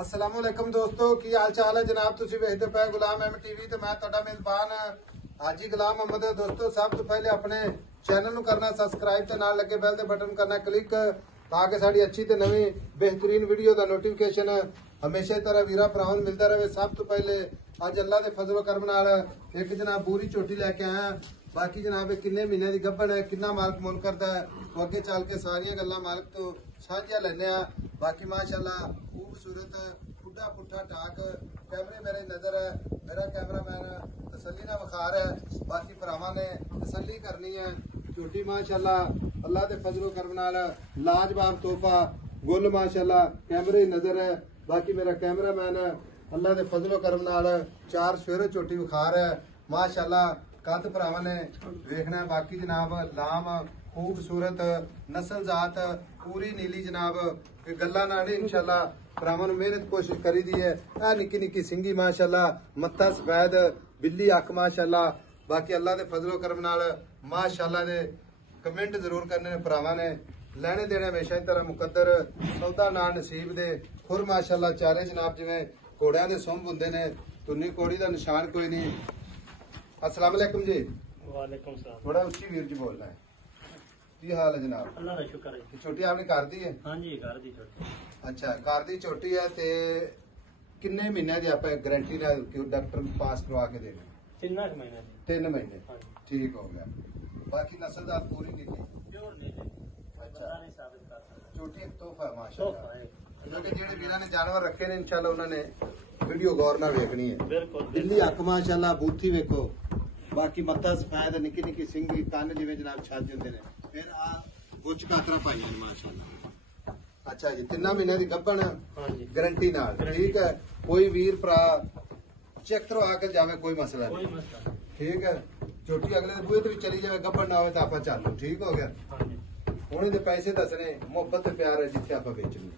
अस्सलाम वालेकुम दोस्तों, की हाल चाल है जनाब। तुसी वेखदे पे गुलाम एम टीवी ते मैं तुहाडा मेजबान हाजी गुलाम मोहम्मद। दोस्तों सब तो पहले अपने चैनल नूं करना सबसक्राइब ते नाल लगे बैल दे बटन करना क्लिक ताकि साडी अच्छी ते नवी बेहतरीन वीडियो दा नोटिफिकेशन हमेशा की तरह वीरा भरावां नूं मिलदा रहे। सब तो पहले अज अल्लाह दे फजलो करम नाल एक जनाब बूरी झोटी लैके आया। बाकी जनाब किन्ने महीने दी गब्बन है, किन्ना मालक मुल करदा है, वो अगे चल के सारियां गल्लां मालक तो साझिया लैने आ। बाकी माशाअल्लाह खूबसूरत पुट्ठा पुट्ठा टाक कैमरे मेरे नजर है। मेरा कैमरामैन तसल्ली ना विखा रहा है, बाकी भरावां ने तसल्ली करनी है। झोटी माशाअल्लाह अल्लाह दे फजलो करम नाल लाजवाब तोहफा गुल माशाअल्लाह कैमरे नजर है। बाकी मेरा कैमरामैन अल्लाह दे फजलो करम नाल चार सवेरे झोटी विखा रहा है माशाअल्लाह। कद भरावां ने वेखना है। बाकी जनाब लाम खूबसूरत नस्ल जात पूरी नीली जनाब गल्ला नाल इंशाअल्लाह भरावां नूं मेहनत कोशिश करी दी है। निक्की निक्की सिंगी माशाअल्लाह, मत्था सफेद बिल्ली अख माशाअल्लाह। बाकी अल्लाह दे फजलो करम नाल माशाअल्लाह दे कमेंट जरूर करने भरावां ने। लेने देने हमेशा की तरह मुकद्दर सौदा ना नसीब दे खुर माशाअल्लाह चारे जनाब जिवें घोड़ियां दे सुंभ हुंदे ने, तुन्नी कोड़ी दा निशान कोई नहीं। अस्सलाम वालेकुम जी। वालेकुम सलाम। थोड़ा उच्ची वीर जी बोलना है। की हाल है जनाब? अल्लाह दा शुक्र है। छोटी आपने कर दी है? हाँ जी घर दी छोटी। अच्छा कर दी छोटी है ते किन्ने महीने दी आप गारंटी नाल डॉक्टर पास करवा के देने? 3 महीने दी। 3 महीने हाँ जी। ठीक हो गया। बाकी नस्लदार पूरी नीली। प्योर नहीं है। अच्छा नहीं साबित कर सकता। छोटी एक तोहफा है माशाअल्लाह। तोहफा है। क्योंकि जेडे वीरां ने जानवर रखे ने इंशाअल्लाह उन्होंने वीडियो गौर नाल वेखनी है। बिल्कुल दिल्ली अख माशाअल्लाह बूथी वेखो। बाकी मत्था सफेद निक्की निक्की सिंगी कन्न जिवें जनाब छज हुंदे ने। फिर आ गुच कातरा पाइयां माशाअल्लाह। अच्छा जी 3 महीने दी गब्बन हाँ जी गारंटी नाल ठीक है। कोई वीर भरा चेक करवा के जावे कोई मसला कोई नहीं मसला ठीक है। छोटी अगले दिन बूहे ते भी चली जावे गब्बन ना होवे तो आप चालू ठीक हो गया। हाँ जी हुण इहदे पैसे दसने मुहब्बत ते प्यार है जिथे आप बेचने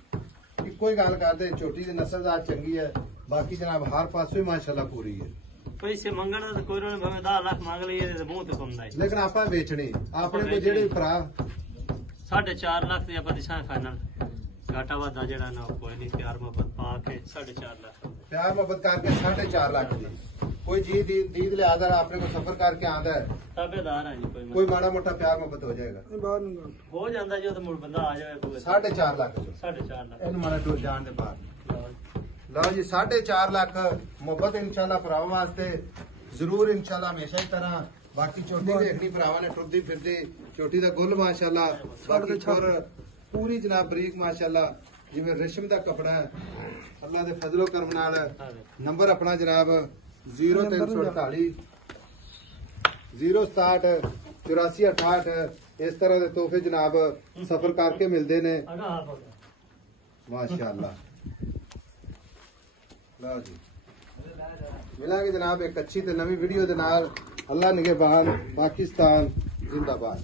इक्को ही गल करदे। छोटी दी नस्लदार चंगी है। बाकी जनाब हर पासों ही माशाअल्लाह पूरी है। पैसे मंगण दा कोई रोल भावे 10 लाख मांग लईए ते मुंह ते सुनदा है। लेकिन आप बेचनी अपने को जेडे भरा 4.5 लाख दी आपां दिशा फाइनल घाटा वादा जेड़ा ना कोई नहीं प्यार मोहब्बत पा के 4.5 लाख प्यार मोहब्बत करके 4.5 लाख दी कोई जी दीद लिहाजा अपने को सफर करके आंदा है ताबेदार है जी कोई माड़ा मोटा प्यार मोहब्बत हो जाएगा हो जांदा जो ते मुड़ बंदा आ जावे पूरे 4.5 लाख 4.5 लाख इन माड़ा टूर जान दे बाद लो जी 4.5 लाख मोहब्बत इंशाल्लाह भरावां वास्ते जरूर इंशाल्लाह हमेशा की तरह। बाकी छोटी देखनी भरावां ने टुरदी फिरदी छोटी दा गुल माशाअल्लाह। बाकी छोर पूरी जनाब बरीक माशाअल्लाह जिवें रेशम दा कपड़ा है। अल्लाह दे फजलो करम नाल नंबर अपना जनाब 0348 067 8468 इस तरह के तोहफे जनाब सफर करके मिलते ने माशाअल्लाह। लो जी मिलांगे जनाब एक अच्छी ते नवी वीडियो दे नाल। अल्लाह निगहबान। पाकिस्तान जिंदाबाद।